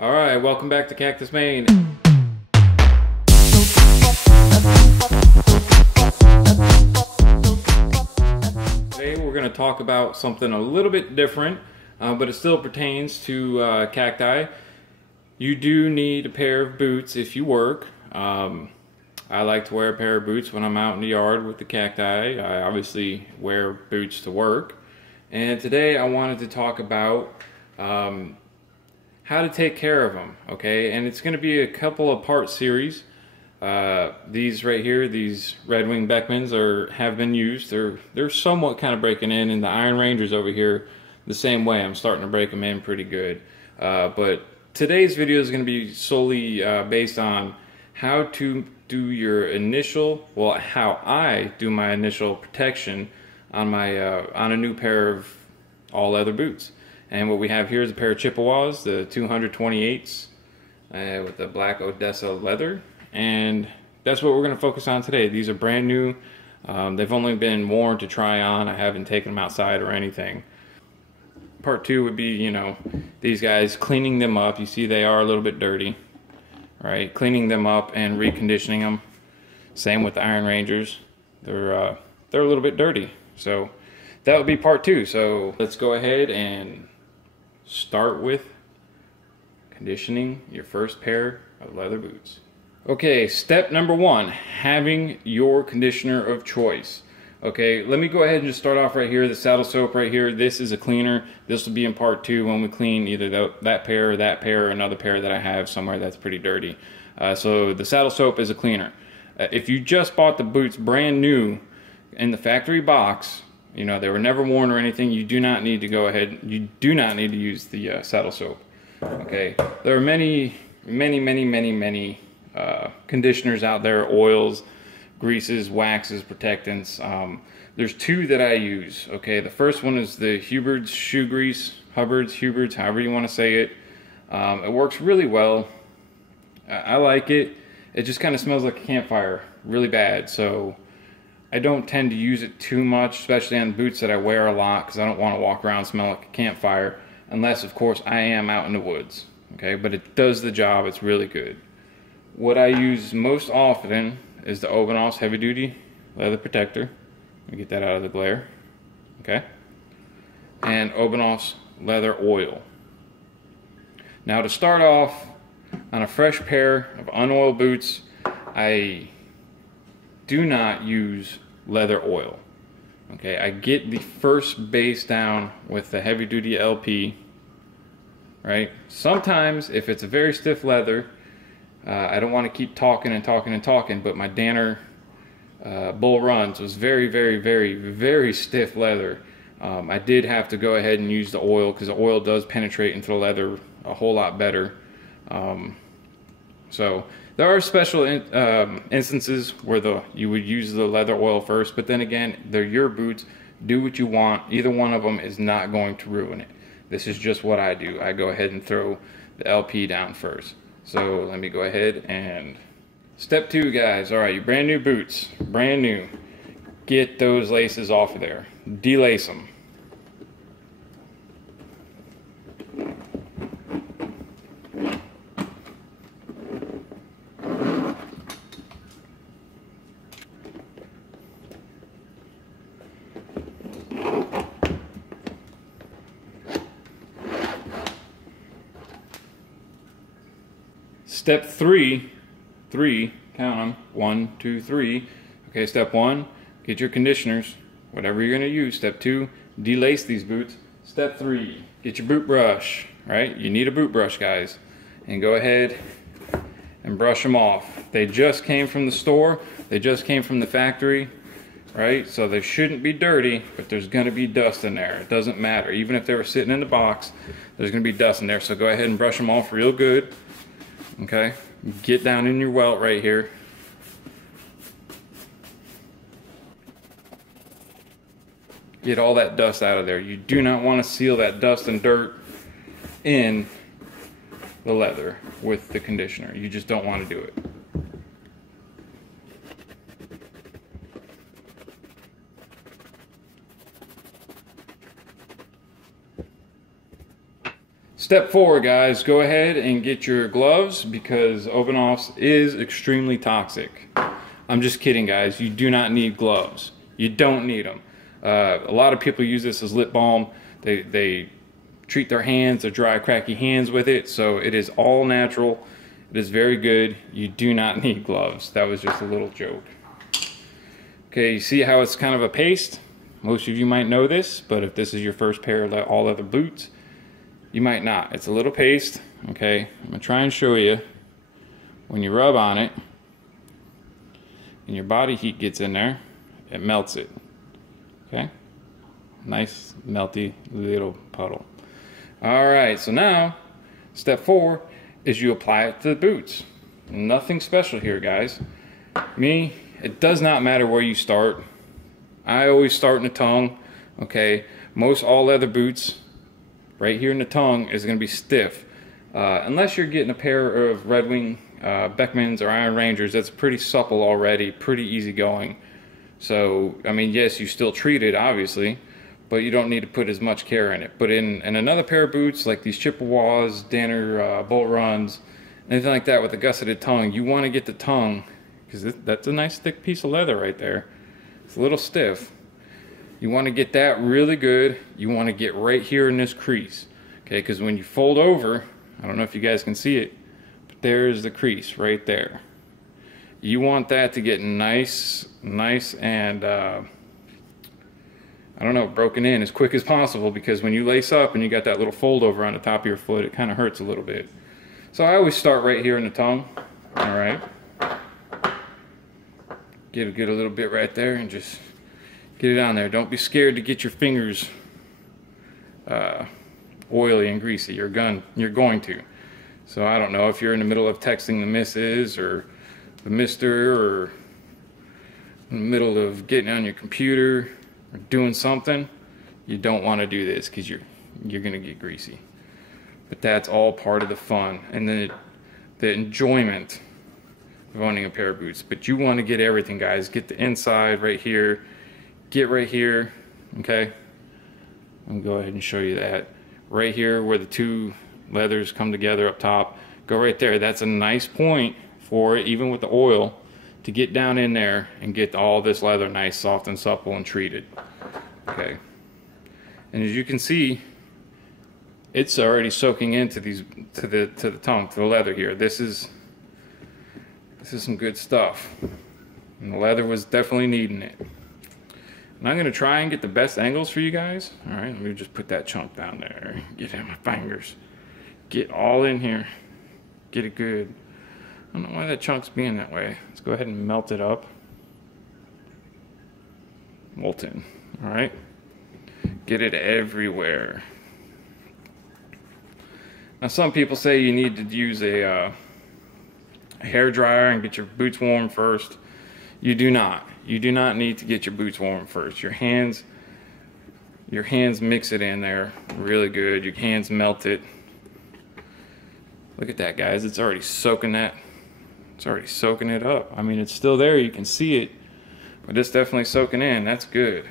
Alright, welcome back to Cactus Maine. Today we're going to talk about something a little bit different, but it still pertains to cacti. You do need a pair of boots if you work. I like to wear a pair of boots when I'm out in the yard with the cacti. I obviously wear boots to work. And today I wanted to talk about how to take care of them, okay? And it's going to be a couple of part series. These right here, these red-winged Beckmans have been used. They're somewhat kind of breaking in, and the Iron Rangers over here the same way. I'm starting to break them in pretty good. But today's video is going to be solely based on how to do your initial, well, how I do my initial protection on my on a new pair of all leather boots. And what we have here is a pair of Chippewas, the 228s with the black Odessa leather, and that's what we're going to focus on today. These are brand new. They've only been worn to try on. I haven't taken them outside or anything. Part two would be, you know, these guys, cleaning them up. You see they are a little bit dirty, right? Cleaning them up and reconditioning them. Same with the Iron Rangers. They're a little bit dirty. So that would be part two. So let's go ahead and start with conditioning your first pair of leather boots. Okay, step number one, having your conditioner of choice. Okay, let me go ahead and just start off right here. The saddle soap right here, this is a cleaner. This will be in part two when we clean either that pair or another pair that I have somewhere that's pretty dirty. So the saddle soap is a cleaner. If you just bought the boots brand new in the factory box, you know, they were never worn or anything, you do not need to go ahead, you do not need to use the saddle soap. Okay, there are many conditioners out there, oils, greases, waxes, protectants. There's two that I use. Okay, the first one is the Hubbard's shoe grease, Hubbard's, however you want to say it. It works really well. I like it. It just kind of smells like a campfire, really bad. So I don't tend to use it too much, especially on boots that I wear a lot, because I don't want to walk around and smell like a campfire, unless of course I am out in the woods. Okay, but it does the job. It's really good. What I use most often is the Obenaufs heavy duty leather protector. Let me get that out of the glare. Okay, and Obenaufs leather oil. Now to start off, on a fresh pair of unoiled boots, I do not use leather oil. Okay, I get the first base down with the heavy duty LP, right? Sometimes if it's a very stiff leather, I don't want to keep talking, but my Danner Bull Runs was very stiff leather. I did have to go ahead and use the oil, because the oil does penetrate into the leather a whole lot better. So there are special instances where you would use the leather oil first, but then again, they're your boots. Do what you want. Either one of them is not going to ruin it. This is just what I do. I go ahead and throw the LP down first. So let me go ahead and step two, guys. All right, your brand new boots, brand new. Get those laces off of there. Delace them. Step three, count them, 1, 2, 3. Okay, step one, get your conditioners, whatever you're going to use. Step two, delace these boots. Step three, get your boot brush, right? You need a boot brush, guys. And go ahead and brush them off. They just came from the store, they just came from the factory, right? So they shouldn't be dirty, but there's going to be dust in there. It doesn't matter. Even if they were sitting in the box, there's going to be dust in there. So go ahead and brush them off real good. Okay, get down in your welt right here. Get all that dust out of there. You do not want to seal that dust and dirt in the leather with the conditioner. You just don't want to do it. Step 4, guys, go ahead and get your gloves because Obenaufs is extremely toxic. I'm just kidding, guys. You do not need gloves. You don't need them. A lot of people use this as lip balm. They treat their hands, their dry, cracky hands with it, so it is all natural. It is very good. You do not need gloves. That was just a little joke. Okay, you see how it's kind of a paste? Most of you might know this, but if this is your first pair of all leather boots, you might not. It's a little paste, okay? I'm gonna try and show you. When you rub on it, and your body heat gets in there, it melts it, okay? Nice, melty little puddle. All right, so now, step 4 is you apply it to the boots. Nothing special here, guys. Me, it does not matter where you start. I always start in the tongue, okay? Most all leather boots, right here in the tongue, is gonna be stiff. Unless you're getting a pair of Red Wing Beckmans or Iron Rangers, that's pretty supple already, pretty easygoing. So, I mean, yes, you still treat it, obviously, but you don't need to put as much care in it. But in another pair of boots, like these Chippewas, Danner Bull Runs, anything like that with a gusseted tongue, you want to get the tongue, because that's a nice thick piece of leather right there. It's a little stiff. You want to get that really good. You want to get right here in this crease, okay? Because when you fold over, I don't know if you guys can see it, but there's the crease right there. You want that to get nice and I don't know, broken in as quick as possible, because when you lace up and you got that little fold over on the top of your foot, it kind of hurts a little bit. So I always start right here in the tongue. All right, get a little bit right there and just get it on there. Don't be scared to get your fingers oily and greasy. You're going to. So I don't know if you're in the middle of texting the missus or the mister, or in the middle of getting on your computer or doing something, you don't want to do this because you're gonna get greasy. But that's all part of the fun and the enjoyment of owning a pair of boots. But you want to get everything, guys. Get the inside right here, get right here, okay? I'll go ahead and show you that. Right here where the two leathers come together up top, go right there. That's a nice point for it, even with the oil, to get down in there and get all this leather nice, soft and supple and treated. Okay, and as you can see, it's already soaking into these to the tongue, to the leather here. This is some good stuff, and the leather was definitely needing it. And I'm gonna try and get the best angles for you guys. All right, let me just put that chunk down there. Get in my fingers, get all in here, get it good. I don't know why that chunk's being that way. Let's go ahead and melt it up. Molten. All right. Get it everywhere. Now, some people say you need to use a hair dryer and get your boots warm first. You do not. You do not need to get your boots warm first. Your hands mix it in there really good. Your hands melt it. Look at that, guys. It's already soaking that. It's already soaking it up. I mean, it's still there. You can see it, but it's definitely soaking in. That's good.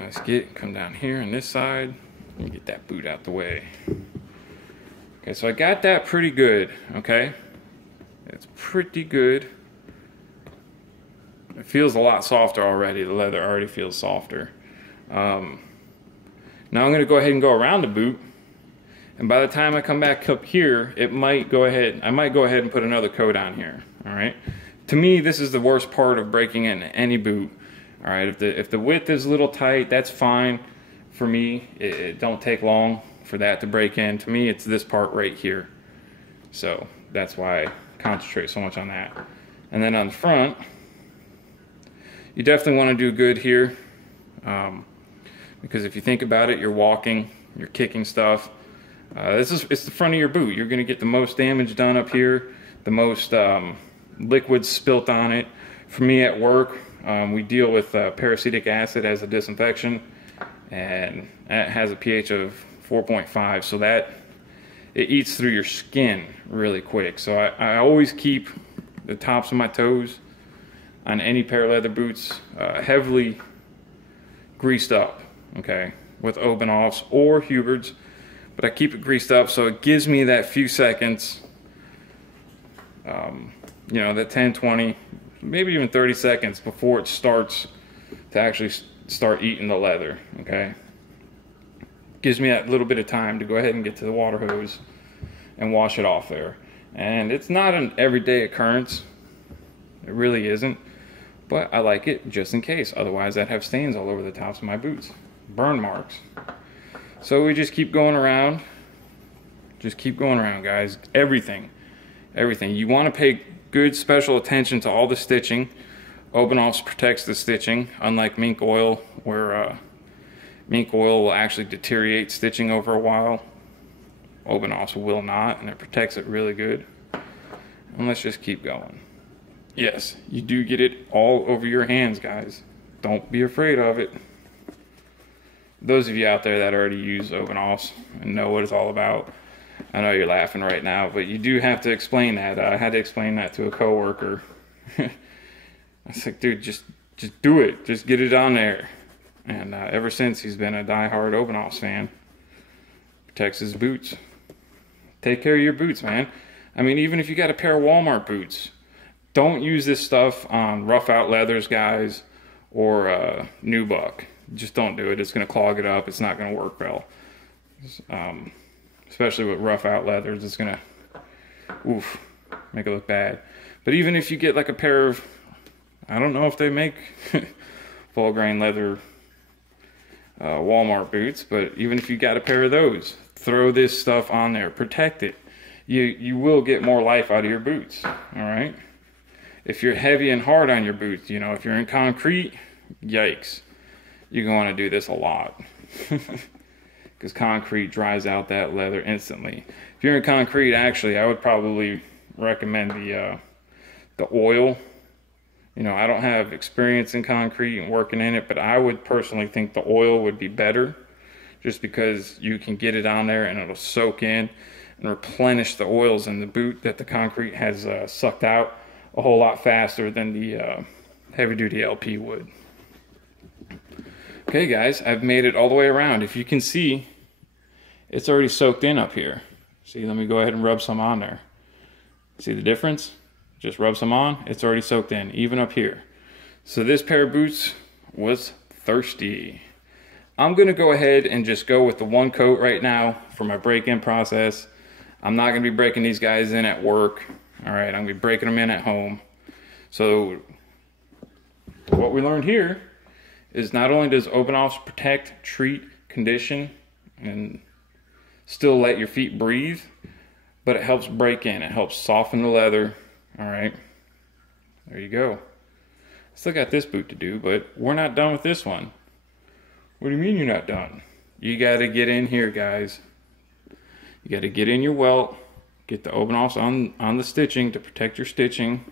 Let's come down here on this side and get that boot out the way. Okay, so I got that pretty good. Okay, it's pretty good. It feels a lot softer already. The leather already feels softer. Now I'm going to go ahead and go around the boot. And by the time I come back up here, I might go ahead and put another coat on here. All right. To me, this is the worst part of breaking in any boot. All right. If the width is a little tight, that's fine. For me, it don't take long for that to break in. To me, it's this part right here. So that's why I concentrate so much on that. And then on the front, you definitely want to do good here, because if you think about it, you're walking, you're kicking stuff. It's the front of your boot. You're going to get the most damage done up here, the most liquid spilt on it. For me at work, we deal with peracetic acid as a disinfection, and it has a pH of 4.5, so that it eats through your skin really quick. So I always keep the tops of my toes on any pair of leather boots heavily greased up, okay, with Obenaufs or Huberts. but I keep it greased up so it gives me that few seconds, you know, that 10, 20, maybe even 30 seconds before it starts to actually start eating the leather, okay? Gives me that little bit of time to go ahead and get to the water hose and wash it off there. And it's not an everyday occurrence. It really isn't. But I like it just in case. Otherwise, I'd have stains all over the tops of my boots. Burn marks. So we just keep going around. Just keep going around, guys. Everything. Everything. You want to pay good special attention to all the stitching. Obenaufs protects the stitching, unlike mink oil, where mink oil will actually deteriorate stitching over a while. Obenaufs will not, and it protects it really good. And let's just keep going. Yes, you do get it all over your hands, guys. Don't be afraid of it. Those of you out there that already use Obenaufs and know what it's all about, I know you're laughing right now, but you do have to explain that. I had to explain that to a coworker. I was like, dude, just do it. Just get it on there. And ever since, he's been a die-hard Obenaufs fan. Protects his boots. Take care of your boots, man. I mean, even if you got a pair of Walmart boots, don't use this stuff on rough out leathers, guys, or nubuck. Just don't do it. It's going to clog it up. It's not going to work well. Especially with rough out leathers, it's going to, make it look bad. But even if you get like a pair of, I don't know if they make full grain leather Walmart boots, but even if you got a pair of those, throw this stuff on there. Protect it. You will get more life out of your boots, all right? If you're heavy and hard on your boots, you know, if you're in concrete, yikes. You're going to want to do this a lot. Because concrete dries out that leather instantly. If you're in concrete, actually, I would probably recommend the oil. You know, I don't have experience in concrete and working in it, but I would personally think the oil would be better. Just because you can get it on there and it'll soak in and replenish the oils in the boot that the concrete has sucked out a whole lot faster than the heavy-duty LP would. Okay, guys, I've made it all the way around. If you can see, it's already soaked in up here. See, let me go ahead and rub some on there. See the difference? Just rub some on, it's already soaked in, even up here. So this pair of boots was thirsty. I'm going to go ahead and just go with the one coat right now for my break-in process. I'm not going to be breaking these guys in at work. All right, I'm going to be breaking them in at home. So what we learned here is not only does Obenaufs protect, treat, condition, and still let your feet breathe, but it helps break in. It helps soften the leather. All right, there you go. Still got this boot to do, but we're not done with this one. What do you mean you're not done? You got to get in here, guys. You got to get in your welt. Get the Obenaufs on the stitching to protect your stitching.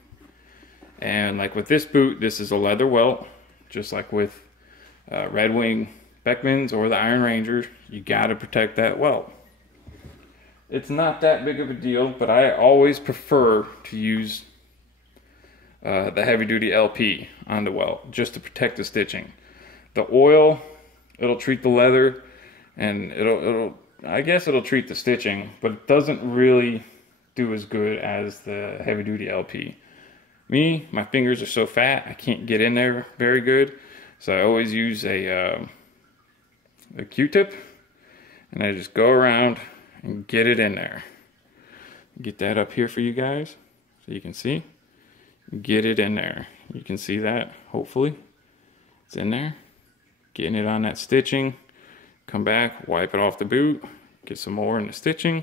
And like with this boot, this is a leather welt, just like with Red Wing Beckmans or the Iron Rangers. You got to protect that welt. It's not that big of a deal, but I always prefer to use the heavy-duty LP on the welt just to protect the stitching. The oil, it'll treat the leather, and I guess it'll treat the stitching, but it doesn't really do as good as the heavy-duty LP. Me, my fingers are so fat, I can't get in there very good, so I always use a Q-tip, and I just go around and get it in there. Get that up here for you guys, so you can see. Get it in there. You can see that, hopefully. It's in there. Getting it on that stitching. Come back, wipe it off the boot, get some more in the stitching,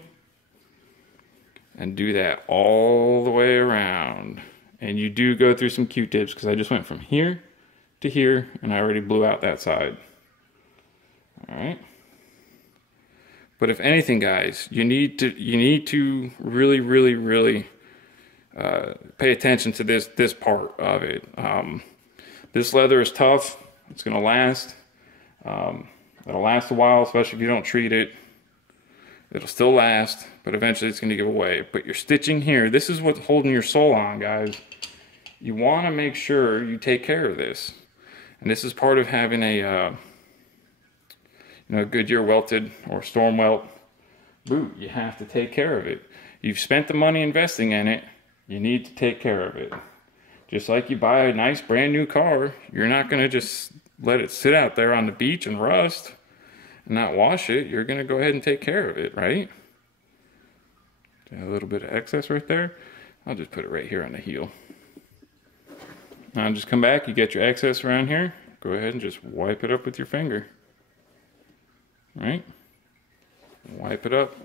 and do that all the way around. And you do go through some Q-tips because I just went from here to here and I already blew out that side. All right. But if anything, guys, you need to really pay attention to this part of it. This leather is tough. It's gonna last. It'll last a while, especially if you don't treat it. It'll still last, but eventually it's gonna give away. But your stitching here, this is what's holding your sole on, guys. You want to make sure you take care of this, and this is part of having a Goodyear welted or storm welt boot. You have to take care of it. You've spent the money investing in it. You need to take care of it. Just like you buy a nice brand new car, you're not going to just let it sit out there on the beach and rust and not wash it. You're going to go ahead and take care of it, right? A little bit of excess right there. I'll just put it right here on the heel. Now just come back, you get your excess around here. Go ahead and just wipe it up with your finger. Right? Wipe it up,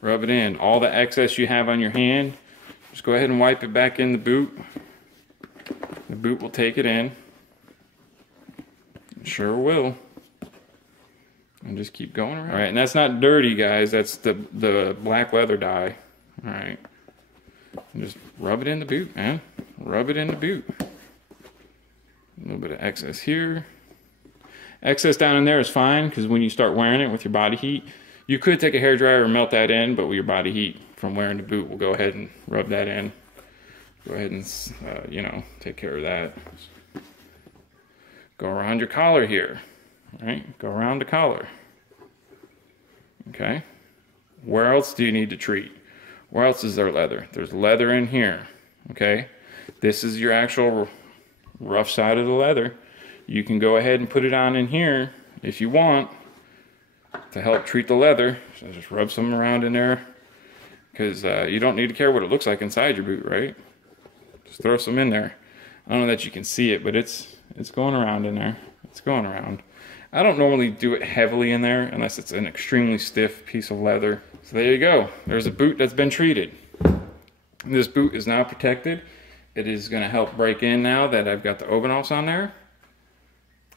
rub it in. All the excess you have on your hand, just go ahead and wipe it back in the boot. The boot will take it in. It sure will. And just keep going around. All right, and that's not dirty, guys. That's the black leather dye. All right. And just rub it in the boot, man. Rub it in the boot. A little bit of excess here. Excess down in there is fine, because when you start wearing it with your body heat, you could take a hairdryer and melt that in, but with your body heat from wearing the boot, we'll go ahead and rub that in. Go ahead and, you know, take care of that. Go around your collar here. All right? Go around the collar. Okay? Where else do you need to treat? Where else is there leather? There's leather in here. Okay? This is your actual rough side of the leather. You can go ahead and put it on in here if you want to help treat the leather. So just rub some around in there, because you don't need to care what it looks like inside your boot, right? Just throw some in there. I don't know that you can see it, but it's going around in there. It's going around. I don't normally do it heavily in there unless it's an extremely stiff piece of leather. So there you go. There's a boot that's been treated. This boot is now protected. It is going to help break in now that I've got the Obenaufs on there.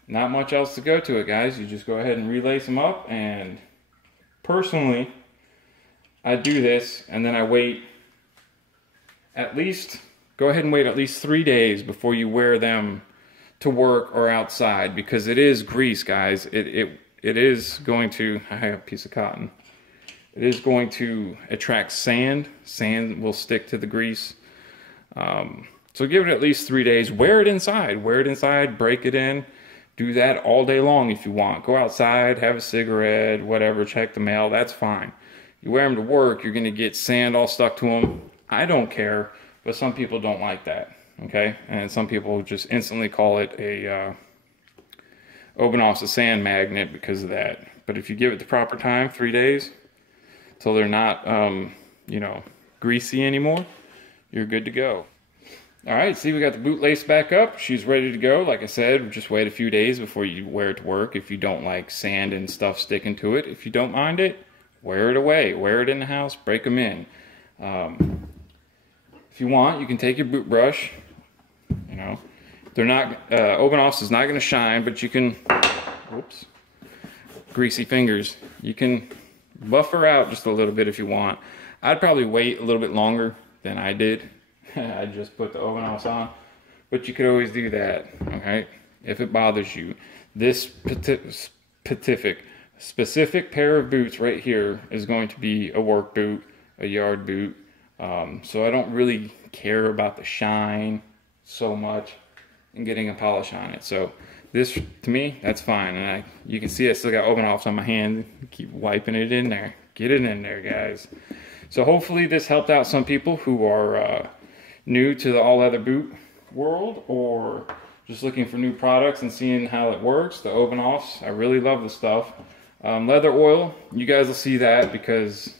Not much else to go to it, guys. You just go ahead and relace them up, and personally, I do this and then I wait go ahead and wait at least 3 days before you wear them to work or outside, because it is grease, guys. It is going to, I have a piece of cotton. It is going to attract sand. Sand will stick to the grease. So give it at least 3 days. Wear it inside. Wear it inside, break it in. Do that all day long if you want. Go outside, have a cigarette, whatever, check the mail, that's fine. You wear them to work, you're going to get sand all stuck to them. I don't care, but some people don't like that, okay? And some people just instantly call it a Obenaufs a sand magnet because of that. But if you give it the proper time, 3 days, till they're not, you know, greasy anymore, you're good to go. All right, see, we got the boot laced back up. She's ready to go. Like I said, just wait a few days before you wear it to work if you don't like sand and stuff sticking to it. If you don't mind it, wear it away. Wear it in the house, break them in. If you want, you can take your boot brush. You know, they're not, Obenaufs is not going to shine, but you can, whoops, greasy fingers. You can buffer out just a little bit if you want. I'd probably wait a little bit longer than I did. I just put the Obenaufs on, but you could always do that, okay? If it bothers you. This specific pair of boots right here is going to be a work boot, a yard boot. So I don't really care about the shine so much and getting a polish on it. So this, to me, that's fine. And you can see I still got Obenaufs on my hand. Keep wiping it in there. Get it in there, guys. So hopefully this helped out some people who are new to the all-leather boot world, or just looking for new products and seeing how it works. The Obenaufs, I really love the stuff. Leather oil, you guys will see that, because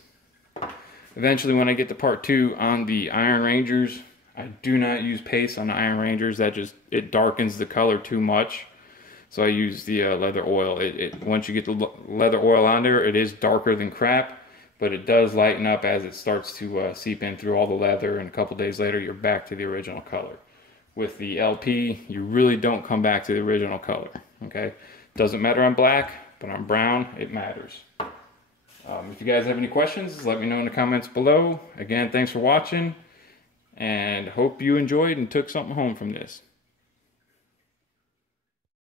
eventually when I get to part 2 on the Iron Rangers, I do not use paste on the Iron Rangers. That just, it darkens the color too much. So I use the leather oil. Once you get the leather oil on there, it is darker than crap, but it does lighten up as it starts to seep in through all the leather, and a couple days later you're back to the original color. With the LP, you really don't come back to the original color, okay? Doesn't matter on black, but on brown, it matters. If you guys have any questions, let me know in the comments below. Again, thanks for watching, and hope you enjoyed and took something home from this.